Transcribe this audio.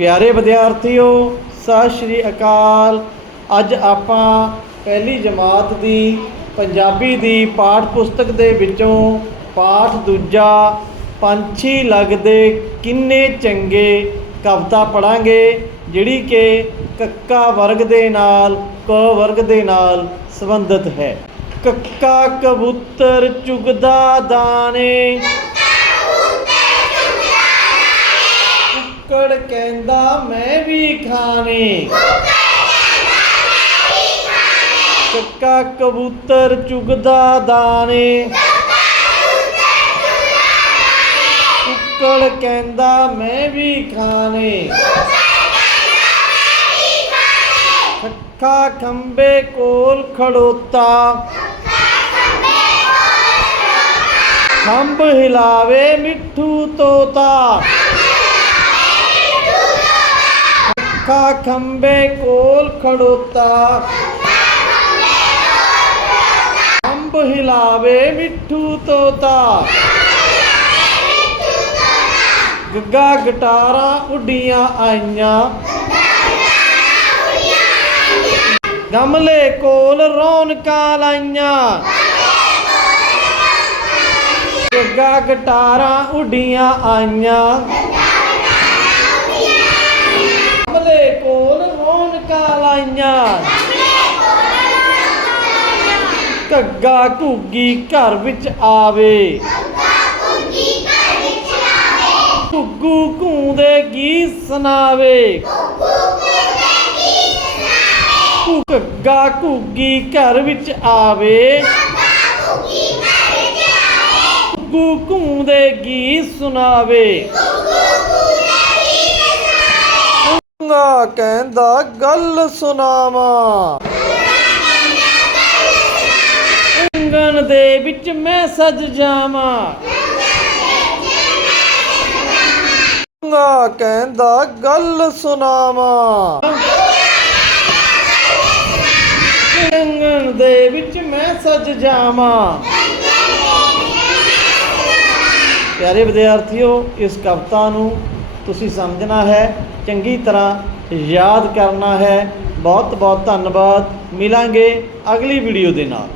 ਪਿਆਰੇ ਵਿਦਿਆਰਥੀਓ, ਸਤਿ ਸ਼੍ਰੀ ਅਕਾਲ। ਅੱਜ ਆਪਾਂ ਪਹਿਲੀ ਜਮਾਤ ਦੀ, ਪੰਜਾਬੀ ਦੀ ਪਾਠ ਪੁਸਤਕ ਦੇ ਵਿੱਚੋਂ ਪਾਠ ਦੂਜਾ, ਪੰਛੀ ਲੱਗਦੇ ਕਿੰਨੇ ਚੰਗੇ ਕਵਿਤਾ ਪੜਾਂਗੇ ਜਿਹੜੀ ਕਿ ਕੱਕਾ ਵਰਗ ਦੇ ਨਾਲ, ਕ ਵਰਗ ਦੇ ਨਾਲ ਸੰਬੰਧਿਤ ਹੈ। ਕੱਕਾ ਕਬੂਤਰ ਚੁਗਦਾ ਦਾਣੇ ਕੁੱਕੜ ਕਹਿੰਦਾ ਮੈਂ ਵੀ ਖਾਣੇ। ਕੱਕਾ ਕਬੂਤਰ ਚੁਗਦਾ ਦਾਣੇ। ਕੁੱਕੜ ਕਹਿੰਦਾ ਮੈਂ ਵੀ ਖਾਣੇ। ਖੱਖਾ ਖੰਬੇ ਕੋਲ ਖੜੋਤਾ। ਖੰਭ ਹਿਲਾਵੇ ਮਿੱਠੂ ਤੋਤਾ। ਖਾ ਖੰਬੇ ਕੋਲ ਖੜੋਤਾ। ਅੰਬ ਹਿਲਾਵੇ ਮਿੱਠੂ ਤੋਤਾ। ਗੱਗਾ ਗਟਾਰਾਂ ਉੱਡੀਆਂ ਆਈਆਂ। ਗਮਲੇ ਕੋਲ ਰੌਣਕਾਂ ਲਾਈਆਂ। ਗੱਗਾ ਗਟਾਰਾਂ ਉੱਡੀਆਂ ਆਈਆਂ। ਲਾਈਆਂ। ਘੱਗਾ ਘੁੱਗੀ ਘਰ ਵਿੱਚ ਆਵੇ। ਘੁੱਗੂ ਘੂੰਦੇ ਗੀਤ ਸੁਣਾਵੇ। ਘੱਗਾ ਘੁੱਗੀ ਘਰ ਵਿੱਚ ਆਵੇ। ਘੁੱਗੂ ਘੂੰਦੇ ਗੀਤ ਸੁਣਾਵੇ। ਨਾ ਕਹਿੰਦਾ ਗੱਲ ਸੁਣਾਵਾਂ। ਅੰਗਣ ਦੇ ਵਿੱਚ ਮੈਂ ਸਜ ਜਾਵਾਂ। ਨਾ ਕਹਿੰਦਾ ਗੱਲ ਸੁਣਾਵਾਂ। ਅੰਗਣ ਦੇ ਵਿੱਚ ਮੈਂ ਸਜ ਜਾਵਾਂ। ਪਿਆਰੇ ਵਿਦਿਆਰਥੀਓ ਇਸ ਕਵਿਤਾ ਨੂੰ ਤੁਸੀਂ ਸਮਝਣਾ ਹੈ, ਚੰਗੀ ਤਰ੍ਹਾਂ ਯਾਦ ਕਰਨਾ ਹੈ। ਬਹੁਤ ਬਹੁਤ ਧੰਨਵਾਦ। ਮਿਲਾਂਗੇ ਅਗਲੀ ਵੀਡੀਓ ਦੇ ਨਾਲ।